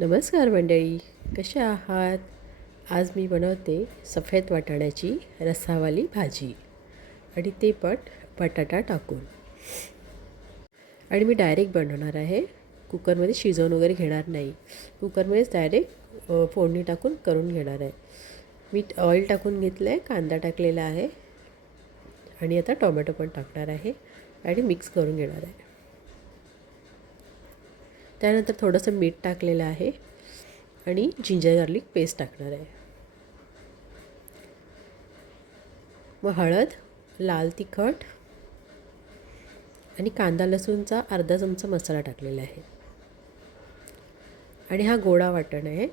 नमस्कार मंडळी, कशा आहात? आज मी बनवते सफेद वाटाण्याची रस्सावाली भाजी आणि ते पण बटाटा टाकून. आणि मी डायरेक्ट बनवणार आहे, कुकरमध्ये शिजवून वगैरे घेणार नाही. कुकरमध्येच डायरेक्ट फोडणी टाकून करून घेणार आहे. मी ऑइल टाकून घेतलं आहे, कांदा टाकलेला आहे आणि आता टोमॅटो पण टाकणार आहे आणि मिक्स करून घेणार आहे. त्यानंतर थोडंसं मीठ टाकलेलं आहे आणि जिंजर गार्लिक पेस्ट टाकणार आहे. मग हळद, लाल तिखट आणि कांदा लसूणचा अर्धा चमचा मसाला टाकलेला आहे. आणि हा गोडा वाटण आहे.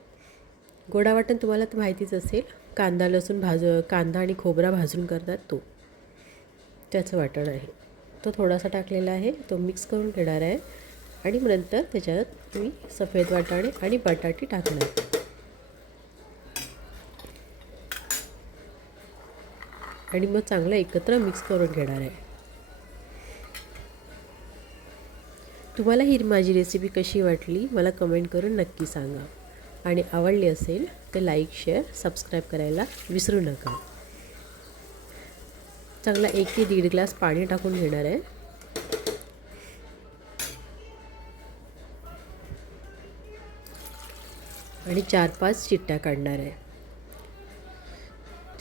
गोडा वाटण तुम्हाला तर माहितीच असेल, कांदा लसूण कांदा आणि खोबरा भाजून करतात त्याचं वाटण आहे. तो थोडासा टाकलेला आहे, तो मिक्स करून घेणार आहे आणि नंतर त्याच्यात मी सफेद वाटाणे आणि बटाटे टाकणार. आणि मग चांगलं एकत्र मिक्स करून घेणार आहे. तुम्हाला ही माझी रेसिपी कशी वाटली मला कमेंट करून नक्की सांगा. आणि आवडली असेल तर लाईक, शेअर, सबस्क्राईब करायला विसरू नका. चांगला 1 ते 1.5 ग्लास पाणी टाकून घेणार आहे. आणि 4-5 शिट्ट्या काढणार आहे.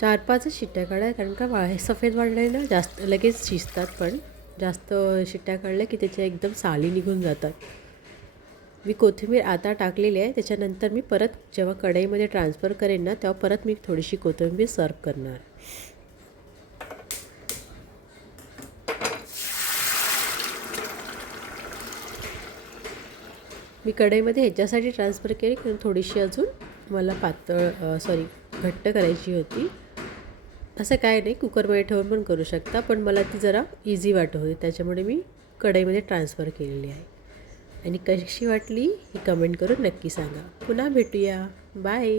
4-5 शिट्ट्या काढा, कारण का सफेद वाटाणे ना जास्त लगेच शिजतात, पण जास्त शिट्ट्या काढल्या की त्याच्या एकदम साली निघून जातात. मी कोथिंबीर आता टाकलेली आहे, त्याच्यानंतर मी परत जेव्हा कढईमध्ये ट्रान्सफर करेन ना तेव्हा परत मी थोडीशी कोथिंबीर सर्व करणार. मी कढईमध्ये ह्याच्यासाठी ट्रान्सफर केली कारण थोडीशी अजून मला घट्ट करायची होती. असं काय नाही, कुकरमध्ये ठेवून पण करू शकता, पण मला ती जरा इझी वाटत होती त्याच्यामुळे मी कढईमध्ये ट्रान्सफर केलेली आहे. आणि कशी वाटली ही कमेंट करून नक्की सांगा. पुन्हा भेटूया. बाय.